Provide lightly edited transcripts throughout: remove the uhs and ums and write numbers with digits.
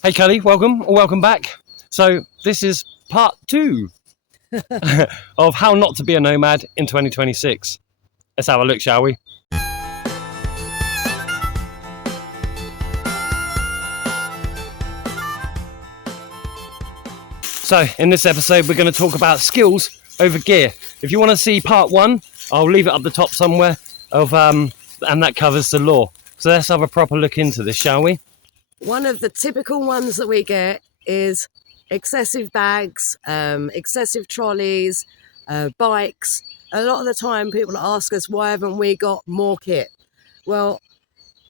Hey Kelly, welcome or welcome back. So this is part two of how not to be a nomad in 2026. Let's have a look, shall we? So in this episode, we're going to talk about skills over gear. If you want to see part one, I'll leave it up the top somewhere and that covers the law. So let's have a proper look into this, shall we? One of the typical ones that we get is excessive bags, excessive trolleys, bikes. A lot of the time people ask us, why haven't we got more kit? Well,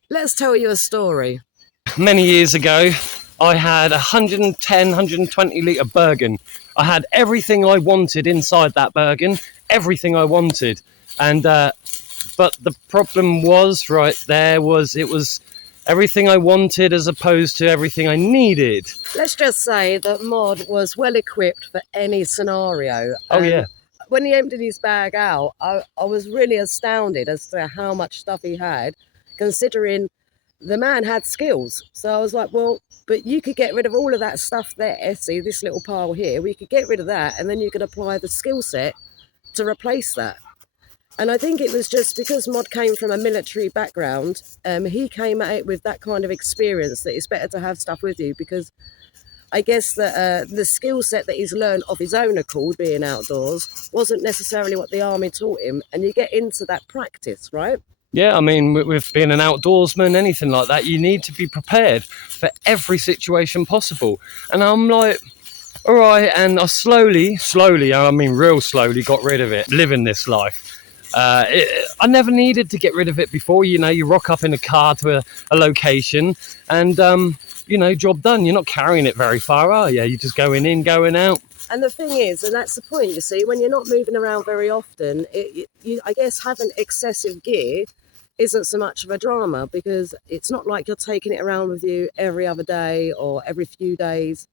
let's tell you a story. Many years ago, I had 110, 120 litre Bergen. I had everything I wanted inside that Bergen, everything I wanted. And but the problem was, right there, it was everything I wanted as opposed to everything I needed. Let's just say that Mod was well equipped for any scenario. Oh, yeah. When he emptied his bag out, I was really astounded as to how much stuff he had, considering the man had skills. So I was like, well, but you could get rid of all of that stuff there. See this little pile here, we could get rid of that, and then you could apply the skill set to replace that. And I think it was just because Mod came from a military background, he came at it with that kind of experience that it's better to have stuff with you, because I guess that the skill set that he's learned of his own accord, being outdoors, wasn't necessarily what the army taught him. And you get into that practice, right? Yeah, I mean, with being an outdoorsman, anything like that, you need to be prepared for every situation possible. And I'm like, all right, and I slowly, I mean real slowly, got rid of it, living this life. I never needed to get rid of it before. You know, you rock up in a car to a location and, job done. You're not carrying it very far, are you? You're just going in, going out. And the thing is, and that's the point, you see, when you're not moving around very often, I guess having excessive gear isn't so much of a drama, because it's not like you're taking it around with you every other day or every few days.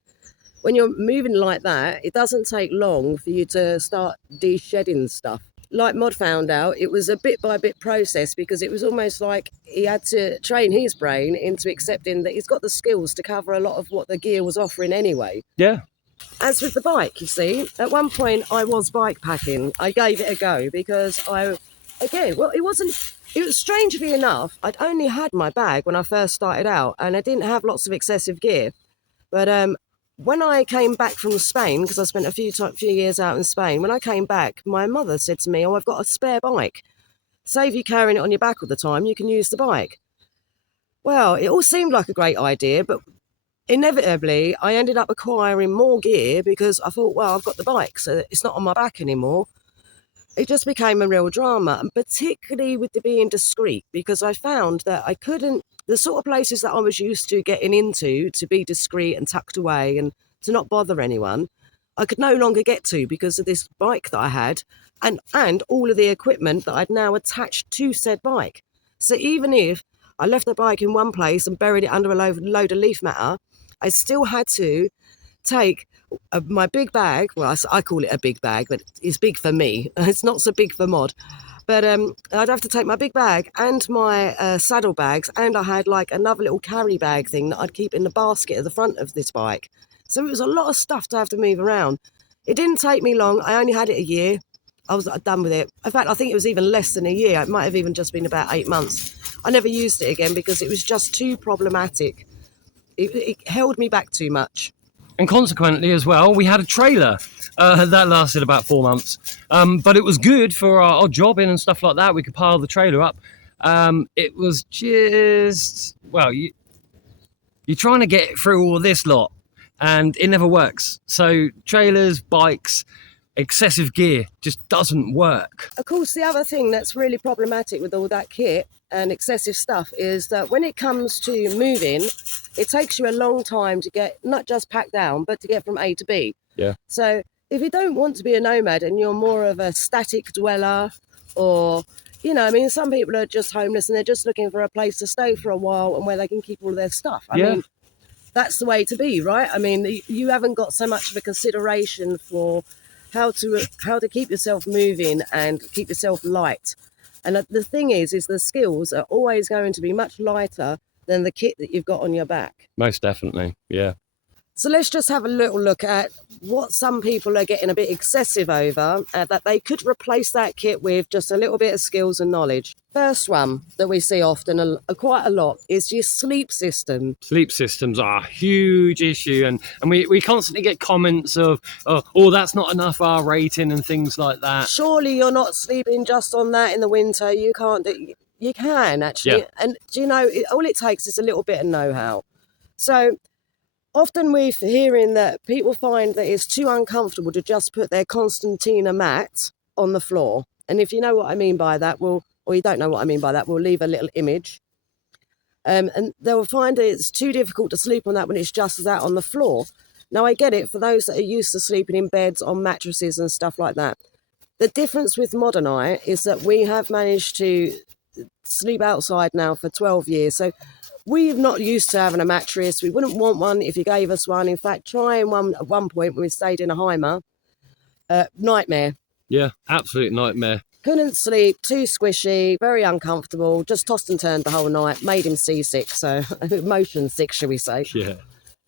When you're moving like that, it doesn't take long for you to start de-shedding stuff. Like Mod found out, it was a bit by bit process, because it was almost like he had to train his brain into accepting that he's got the skills to cover a lot of what the gear was offering anyway. Yeah. As with the bike, you see, at one point I was bike packing. I gave it a go because it was strangely enough, I'd only had my bag when I first started out and I didn't have lots of excessive gear. But when I came back from Spain, because I spent a few years out in Spain, when I came back, my mother said to me, "Oh, I've got a spare bike. Save you carrying it on your back all the time, you can use the bike." Well, it all seemed like a great idea, but inevitably I ended up acquiring more gear because I thought, well, I've got the bike, so it's not on my back anymore. It just became a real drama, and particularly with the being discreet, because I found that I couldn't, the sort of places that I was used to getting into to be discreet and tucked away and to not bother anyone, I could no longer get to because of this bike that I had and all of the equipment that I'd now attached to said bike. So even if I left the bike in one place and buried it under a load of leaf matter, I still had to take my big bag. Well, I call it a big bag, but it's big for me. It's not so big for Mod. But I'd have to take my big bag and my saddle bags, and I had like another little carry bag thing that I'd keep in the basket at the front of this bike. So it was a lot of stuff to have to move around. It didn't take me long. I only had it a year. I was done with it. In fact, I think it was even less than a year. It might have even just been about 8 months. I never used it again because it was just too problematic. It held me back too much. And consequently as well, we had a trailer that lasted about 4 months. But it was good for our jobbing and stuff like that. We could pile the trailer up. It was just, well, you're trying to get through all this lot and it never works. So trailers, bikes, excessive gear just doesn't work. Of course, the other thing that's really problematic with all that kit and excessive stuff is that when it comes to moving, it takes you a long time to get not just packed down, but to get from A to B. Yeah. So if you don't want to be a nomad and you're more of a static dweller, or, some people are just homeless and they're just looking for a place to stay for a while and where they can keep all of their stuff. I mean, that's the way to be, right? I mean, you haven't got so much of a consideration for how to keep yourself moving and keep yourself light. And the thing is the skills are always going to be much lighter than the kit that you've got on your back. Most definitely. Yeah. So let's just have a little look at what some people are getting a bit excessive over, that they could replace that kit with just a little bit of skills and knowledge. First one that we see often, quite a lot, is your sleep system. Sleep systems are a huge issue, and we constantly get comments of, oh, that's not enough R rating and things like that. Surely you're not sleeping just on that in the winter. You can't do. You can actually, Yeah. and do you know, all it takes is a little bit of know-how. So often we're hearing that people find that it's too uncomfortable to just put their concertina mat on the floor. And if you know what I mean by that, or you don't know what I mean by that, we'll leave a little image. And they'll find that it's too difficult to sleep on that when it's just that on the floor. Now, I get it for those that are used to sleeping in beds, on mattresses and stuff like that. The difference with Mod and I is that we have managed to sleep outside now for 12 years. So we're not used to having a mattress. We wouldn't want one if you gave us one. In fact, trying one at one point when we stayed in a Heimer, nightmare. Yeah, absolute nightmare. Couldn't sleep, too squishy, very uncomfortable, just tossed and turned the whole night, made him seasick, so motion sick, shall we say. Yeah.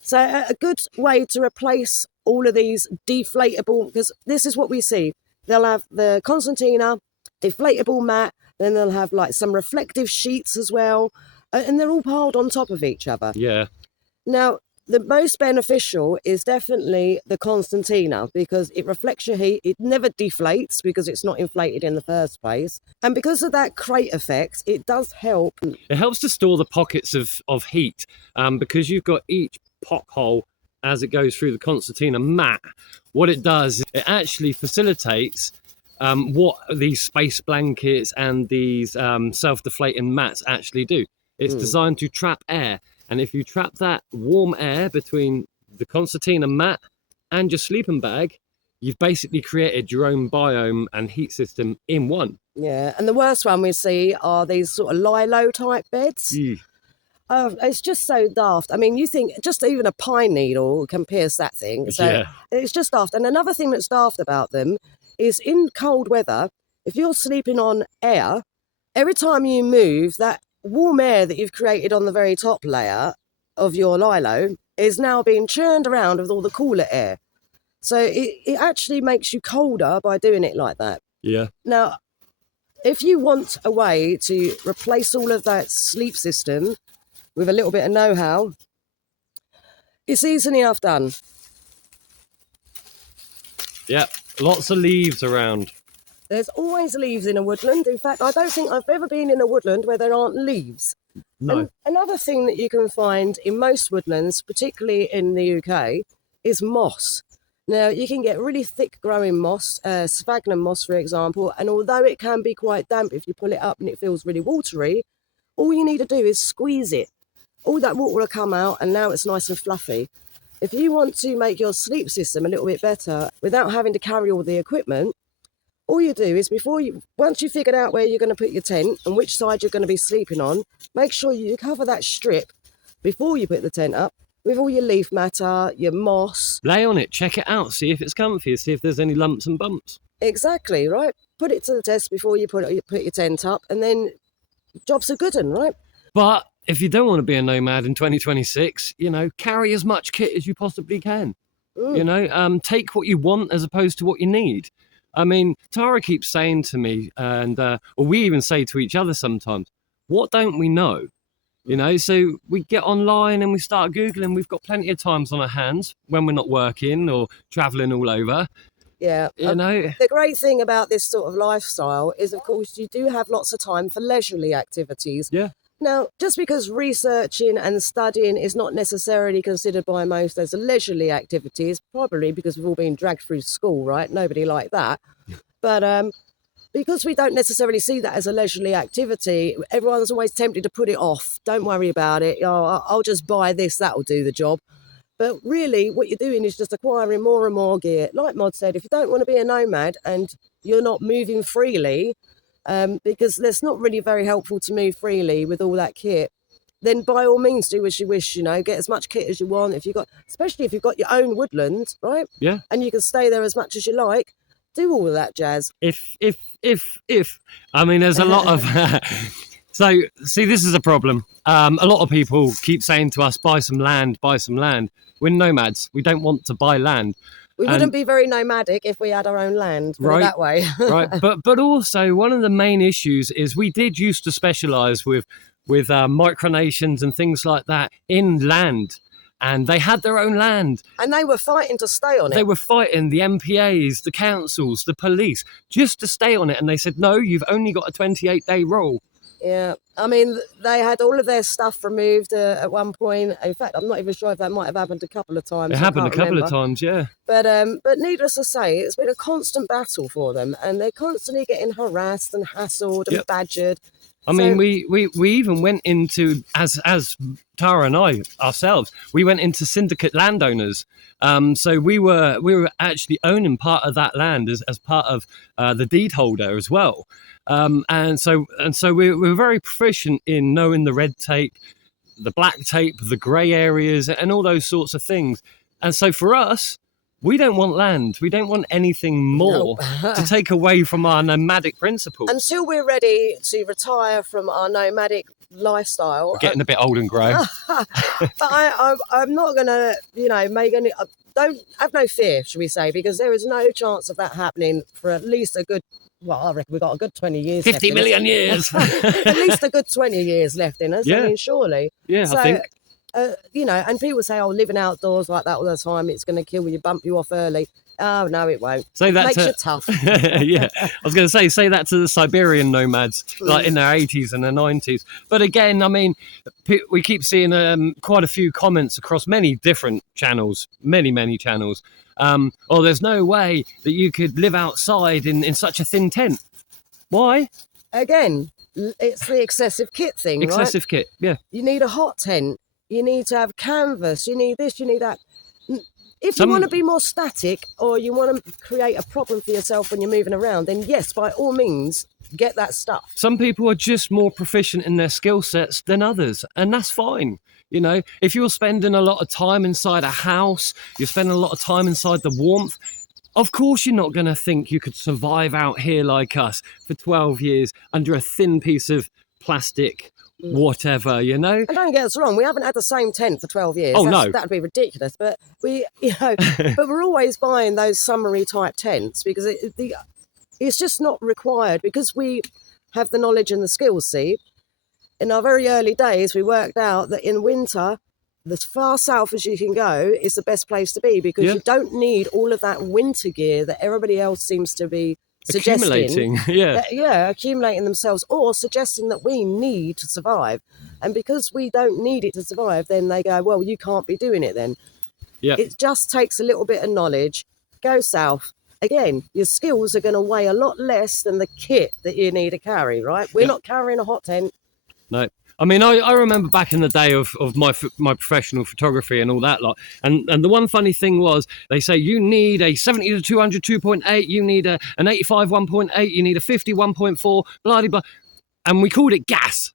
So a good way to replace all of these deflatable, because this is what we see. They'll have the concertina, deflatable mat, then they'll have like some reflective sheets as well, and they're all piled on top of each other. Yeah. Now, the most beneficial is definitely the concertina because it reflects your heat. It never deflates because it's not inflated in the first place. And because of that crate effect, it does help. It helps to store the pockets of heat because you've got each pothole as it goes through the concertina mat. What it does, it actually facilitates what these space blankets and these self-deflating mats actually do. It's designed to trap air. And if you trap that warm air between the concertina mat and your sleeping bag, you've basically created your own biome and heat system in one. Yeah, and the worst one we see are these sort of lilo type beds. It's just so daft. I mean, you think just even a pine needle can pierce that thing. So Yeah. It's just daft. And another thing that's daft about them is in cold weather, if you're sleeping on air, every time you move, that warm air that you've created on the very top layer of your lilo is now being churned around with all the cooler air. So it actually makes you colder by doing it like that. Yeah. Now, if you want a way to replace all of that sleep system with a little bit of know-how, it's easily enough done. Yeah. Lots of leaves around. There's always leaves in a woodland. In fact, I don't think I've ever been in a woodland where there aren't leaves. No. And another thing that you can find in most woodlands, particularly in the UK, is moss. Now, you can get really thick growing moss, sphagnum moss, for example, and although it can be quite damp if you pull it up and it feels really watery, all you need to do is squeeze it. All that water will come out and now it's nice and fluffy. If you want to make your sleep system a little bit better without having to carry all the equipment, all you do is once you've figured out where you're going to put your tent and which side you're going to be sleeping on, make sure you cover that strip before you put the tent up with all your leaf matter, your moss. Lay on it, check it out, see if it's comfy, see if there's any lumps and bumps. Exactly, right? Put it to the test before you put your tent up, and then job's a good one, right? But if you don't want to be a nomad in 2026, carry as much kit as you possibly can. Take what you want as opposed to what you need. I mean, Tara keeps saying to me, and or we even say to each other sometimes, what don't we know? So we get online and we start Googling. We've got plenty of times on our hands when we're not working or traveling all over. Yeah. The great thing about this sort of lifestyle is, of course, you do have lots of time for leisurely activities. Yeah. Now, just because researching and studying is not necessarily considered by most as a leisurely activity, is probably because we've all been dragged through school, right? Nobody like that. But because we don't necessarily see that as a leisurely activity, everyone's always tempted to put it off. Don't worry about it. I'll just buy this, that'll do the job. But really, what you're doing is just acquiring more and more gear. Like Mod said, if you don't want to be a nomad and you're not moving freely, because it's not really very helpful to move freely with all that kit, then by all means do as you wish, get as much kit as you want. Especially if you've got your own woodland, right? Yeah. And you can stay there as much as you like, do all of that jazz. If I mean, there's a lot of So, see, this is a problem. A lot of people keep saying to us, buy some land, buy some land. We're nomads. We don't want to buy land. We wouldn't be very nomadic if we had our own land, put it that way. Right. But also, one of the main issues is we did used to specialise with micronations and things like that in land. And they had their own land. And they were fighting to stay on it. They were fighting the MPAs, the councils, the police, just to stay on it. And they said, no, you've only got a 28-day rule. Yeah, I mean, they had all of their stuff removed at one point. In fact, I'm not even sure if that might have happened a couple of times. It happened a couple of times, yeah. But needless to say, it's been a constant battle for them, and they're constantly getting harassed and hassled and badgered. I mean, we even went into, as Tara and I ourselves, we went into syndicate landowners. So we were actually owning part of that land as part of the deed holder as well. And so we're very proficient in knowing the red tape, the black tape, the grey areas, and all those sorts of things. And so for us, we don't want land. We don't want anything more to take away from our nomadic principles. Until we're ready to retire from our nomadic lifestyle. We're getting a bit old and grey. But I'm not going to, make any... Don't have no fear, shall we say, because there is no chance of that happening for at least a good... Well, I reckon we've got a good 20 years 50 million years. At least a good 20 years left in us. Yeah. I mean, surely. Yeah, so, I think... and people say, oh, living outdoors like that all the time, it's going to kill you, bump you off early. Oh, no, it won't. Say that makes you tough. Yeah, I was going to say that to the Siberian nomads, like in their 80s and their 90s. But again, I mean, we keep seeing quite a few comments across many different channels, many channels. Oh, there's no way that you could live outside in such a thin tent. Why? Again, it's the excessive kit thing, Excessive kit, yeah. You need a hot tent. You need to have canvas. You need this, you need that. If you want to be more static or you want to create a problem for yourself when you're moving around, then yes, by all means, get that stuff. Some people are just more proficient in their skill sets than others, and that's fine. You know, if you're spending a lot of time inside a house, you're spending a lot of time inside the warmth, of course you're not going to think you could survive out here like us for 12 years under a thin piece of plastic, whatever, you know. And don't get us wrong, we haven't had the same tent for 12 years. Oh, no. That'd be ridiculous. But but we're always buying those summery type tents because it's just not required, because we have the knowledge and the skills. See, in our very early days, we worked out that in winter, as far south as you can go is the best place to be, because you don't need all of that winter gear that everybody else seems to be suggesting, accumulating themselves, or suggesting that we need to survive. And because we don't need it to survive, then they go, well, you can't be doing it then. It just takes a little bit of knowledge. Go south. Again, your skills are going to weigh a lot less than the kit that you need to carry, right? We're not carrying a hot tent. No. I mean, I remember back in the day of my professional photography and all that lot. And the one funny thing was, they say you need a 70 to 200 2.8, you need an 85 1.8, you need a 50 1.4, blah, blah, blah. And we called it GAS,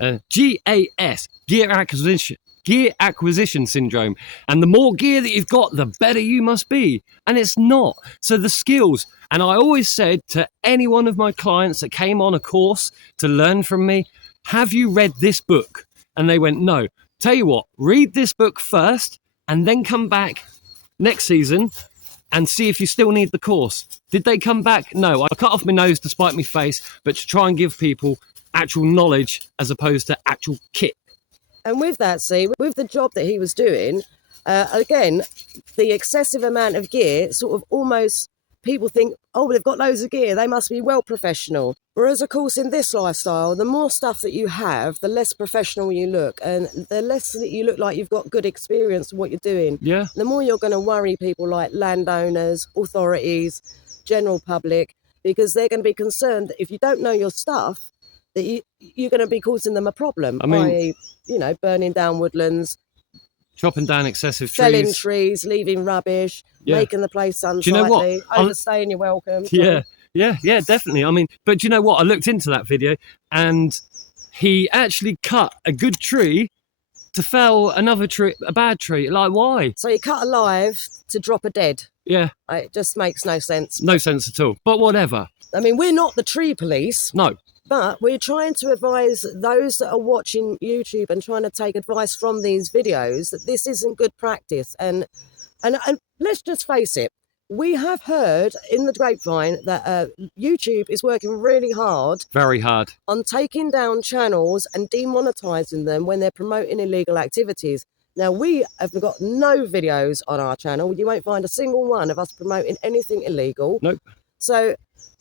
GAS, gear acquisition syndrome. And the more gear that you've got, the better you must be. And it's not. So the skills, and I always said to any one of my clients that came on a course to learn from me, have you read this book? And they went, no. Tell you what, read this book first and then come back next season and see if you still need the course. Did they come back? No. I cut off my nose to spite my face, but to try and give people actual knowledge as opposed to actual kit. And with that, see, with the job that he was doing, again, the excessive amount of gear sort of almost, people think, oh, they've got loads of gear, they must be well professional. Whereas, of course, in this lifestyle, the more stuff that you have, the less professional you look, and the less that you look like you've got good experience in what you're doing. Yeah. The more you're going to worry people like landowners, authorities, general public, because they're going to be concerned that if you don't know your stuff, that you're going to be causing them a problem. I mean, i.e., burning down woodlands, chopping down excessive trees, felling trees, leaving rubbish, making the place unsightly, overstaying your welcome. Yeah, definitely. I mean, but do you know what? I looked into that video and he actually cut a good tree to fell another tree, a bad tree. Like, why? So he cut alive to drop a dead. Yeah. It just makes no sense. No sense at all. But whatever. I mean, we're not the tree police. No. But we're trying to advise those that are watching YouTube and trying to take advice from these videos that this isn't good practice. And let's just face it, we have heard in the grapevine that YouTube is working really hard, Very hard. on taking down channels and demonetizing them when they're promoting illegal activities. Now, we have got no videos on our channel. You won't find a single one of us promoting anything illegal. Nope. So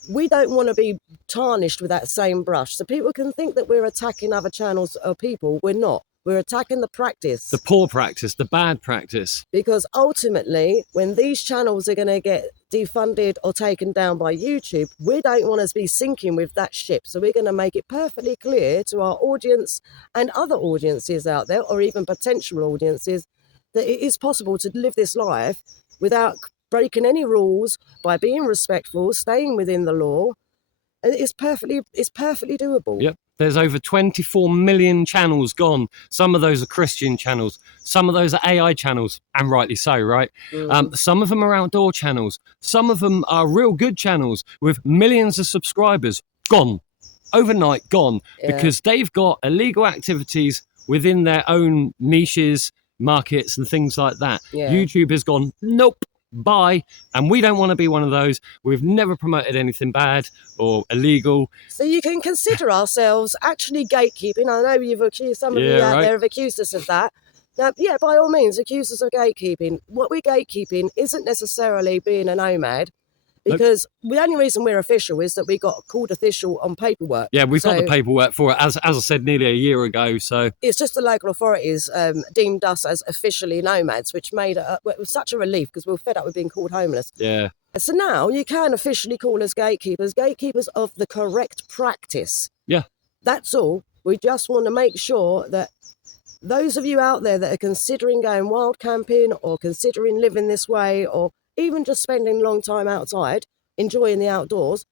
we don't want to be tarnished with that same brush. So people can think that we're attacking other channels or people. We're not. We're attacking the practice. The poor practice, the bad practice. Because ultimately, when these channels are going to get defunded or taken down by YouTube, we don't want to be sinking with that ship. So we're going to make it perfectly clear to our audience and other audiences out there, or even potential audiences, that it is possible to live this life without breaking any rules, by being respectful, staying within the law. And it's perfectly doable. Yep. There's over 24 million channels gone. Some of those are Christian channels. Some of those are AI channels, and rightly so, right? Some of them are outdoor channels. Some of them are real good channels with millions of subscribers. Gone. Overnight gone. Yeah. Because they've got illegal activities within their own niches, markets, and things like that. Yeah. YouTube has gone, nope. Bye. And we don't want to be one of those. We've never promoted anything bad or illegal. So you can consider ourselves actually gatekeeping. I know you've accused, some of you out there have accused us of that. Now, yeah, by all means, accuse us of gatekeeping. What we're gatekeeping isn't necessarily being a nomad, because the only reason we're official is that we got called official on paperwork. Yeah, we've got the paperwork for it, as I said, nearly a year ago. So it's just the local authorities deemed us as officially nomads, which made it was such a relief, because we were fed up with being called homeless. yeah. So now you can officially call us gatekeepers of the correct practice. Yeah. That's all. We just want to make sure that those of you out there that are considering going wild camping, or considering living this way, or even just spending a long time outside, enjoying the outdoors,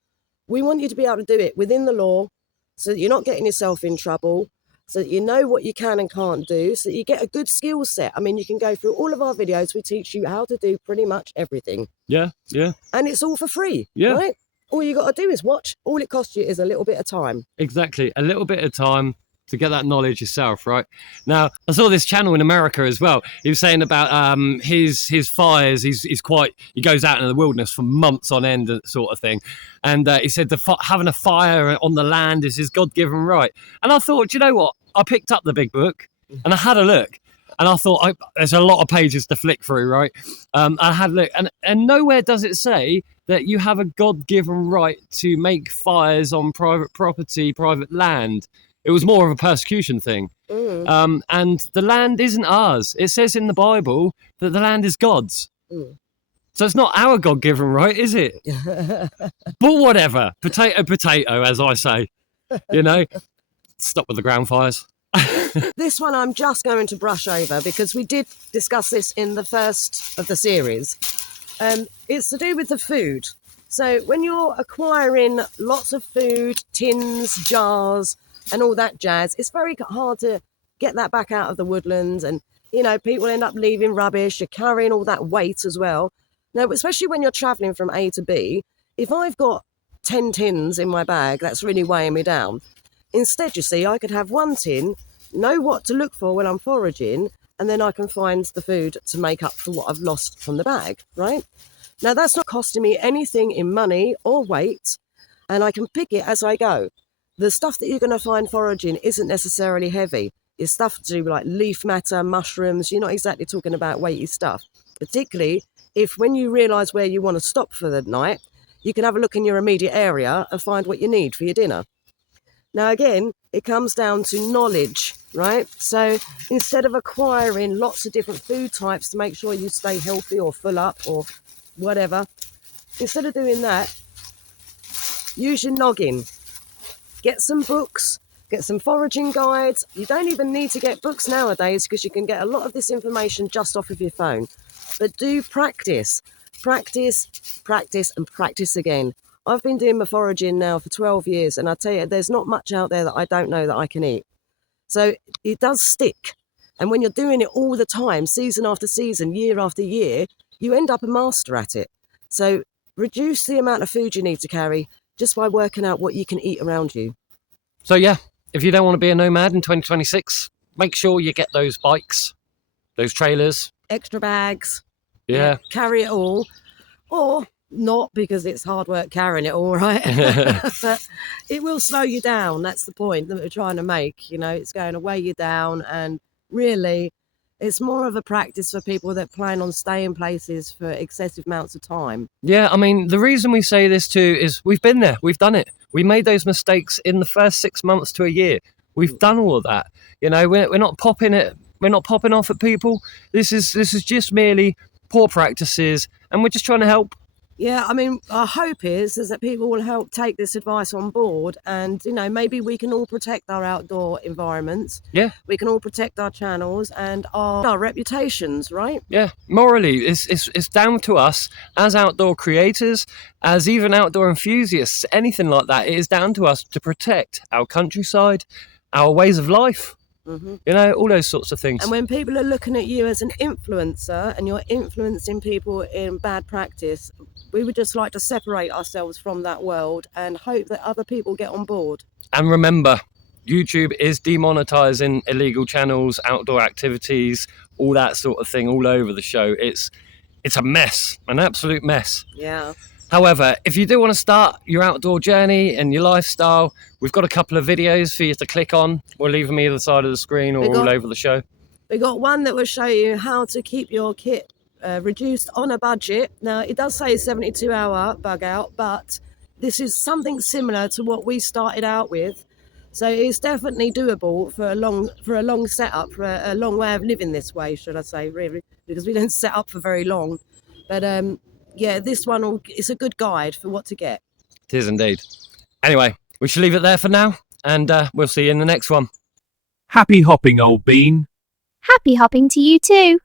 we want you to be able to do it within the law, so that you're not getting yourself in trouble, so that you know what you can and can't do, so that you get a good skill set. I mean, you can go through all of our videos. We teach you how to do pretty much everything. Yeah, yeah. And it's all for free, Yeah. right? All you got to do is watch. All it costs you is a little bit of time. Exactly. A little bit of time to get that knowledge yourself, right? Now, I saw this channel in America as well. He was saying about his fires. He goes out into the wilderness for months on end, sort of thing. And he said having a fire on the land is his God-given right. And I thought, you know what? I picked up the big book and I had a look. And I thought, there's a lot of pages to flick through, right? I had a look, and nowhere does it say that you have a God-given right to make fires on private property, private land. It was more of a persecution thing. And the land isn't ours. It says in the Bible that the land is God's. So it's not our God-given right, is it? But whatever. Potato, as I say. You know? Stop with the ground fires. This one I'm just going to brush over, because we did discuss this in the first of the series. It's to do with the food. So when you're acquiring lots of food, tins, jars, and all that jazz, it's very hard to get that back out of the woodlands. And, you know, people end up leaving rubbish. You're carrying all that weight as well. Now, especially when you're traveling from A to B, if I've got 10 tins in my bag, that's really weighing me down. Instead, you see, I could have one tin, know what to look for when I'm foraging, and then I can find the food to make up for what I've lost from the bag, right? Now, that's not costing me anything in money or weight, and I can pick it as I go. The stuff that you're going to find foraging isn't necessarily heavy. It's stuff to do with like leaf matter, mushrooms. You're not exactly talking about weighty stuff, particularly if when you realise where you want to stop for the night, you can have a look in your immediate area and find what you need for your dinner. Now, again, it comes down to knowledge, right? So instead of acquiring lots of different food types to make sure you stay healthy or full up or whatever, instead of doing that, use your noggin. Get some books, get some foraging guides. You don't even need to get books nowadays, because you can get a lot of this information just off of your phone. But do practice, practice, practice, and practice again. I've been doing my foraging now for 12 years, and I tell you, there's not much out there that I don't know that I can eat. So it does stick. And when you're doing it all the time, season after season, year after year, you end up a master at it. So reduce the amount of food you need to carry just by working out what you can eat around you. So yeah, if you don't want to be a nomad in 2026, make sure you get those bikes, those trailers. Extra bags. Yeah. Carry it all. Or not, because it's hard work carrying it all, right? But it will slow you down. That's the point that we're trying to make. You know, it's going to weigh you down, and really it's more of a practice for people that plan on staying places for excessive amounts of time. Yeah, I mean, the reason we say this too is we've been there, we've done it. We made those mistakes in the first 6 months to a year. We've done all of that. You know, we're not popping it. We're not popping off at people. This is just merely poor practices, and we're just trying to help. Yeah, I mean, our hope is that people will help take this advice on board, and, you know, maybe we can all protect our outdoor environments. Yeah. We can all protect our channels and our reputations, right? Yeah, morally, it's down to us as outdoor creators, as even outdoor enthusiasts, anything like that. It is down to us to protect our countryside, our ways of life. You know, all those sorts of things. And when people are looking at you as an influencer and you're influencing people in bad practice, we would just like to separate ourselves from that world and hope that other people get on board. And remember, YouTube is demonetizing illegal channels, outdoor activities, all that sort of thing all over the show. It's a mess, an absolute mess. Yeah. However, if you do want to start your outdoor journey and your lifestyle, we've got a couple of videos for you to click on. We'll leave them either side of the screen or all over the show. We got one that will show you how to keep your kit reduced on a budget. Now, it does say 72-hour bug out, but this is something similar to what we started out with. So it's definitely doable for a long setup, for a long way of living this way, should I say, really, because we don't set up for very long. But yeah, this one it's a good guide for what to get. It is indeed. Anyway, we should leave it there for now, and we'll see you in the next one. Happy hopping, old bean. Happy hopping to you too.